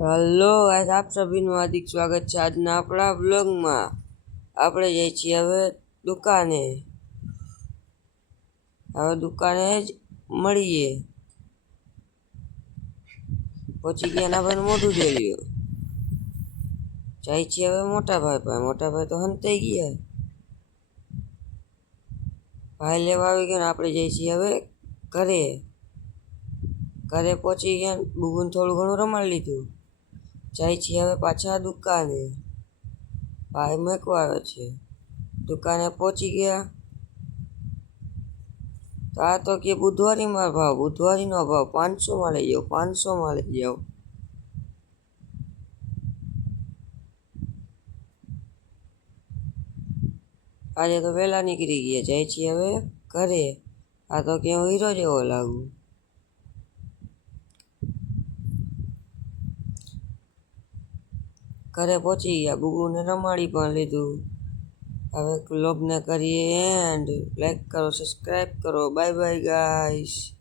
Hello guys, आप सभी નું हार्दिक स्वागत છે આજના આપણા વ્લોગમાં। આપણે જઈએ છીએ હવે દુકાને। હવે દુકાને જ મળીએ। પછી ગયા ના ભાઈ મોઢું જોઈ લ્યો। જાય છીએ હવે મોટા ભાઈ પાસે। મોટા ભાઈ તો હંતાઈ ગયા। ભાઈ લેવા આવી ગયા ને આપણે જઈએ છીએ હવે ઘરે। ઘરે પહોંચી ગયા, બુબુન થોડું ઘણું રમાડી લીધું। જાય છીએ હવે પાછા દુકાને। ભાઈ મૂકવા આવે છે। દુકાને પહોંચી ગયા તો આ તો કે બુધવારીમાં ભાવ, બુધવારીનો ભાવ 500માં લઈ જાઓ, 500માં લઈ જાઓ। આજે તો વહેલા નીકળી ગયા। જાય છીએ હવે ઘરે। આ તો કે હું હીરો જેવો લાગુ। ઘરે પહોંચી ગયા, બુબુને રમાડી પણ લીધું। હવે વ્લોગને કરીએ એન્ડ। લાઈક કરો, સબસ્ક્રાઈબ કરો। Bye bye guys.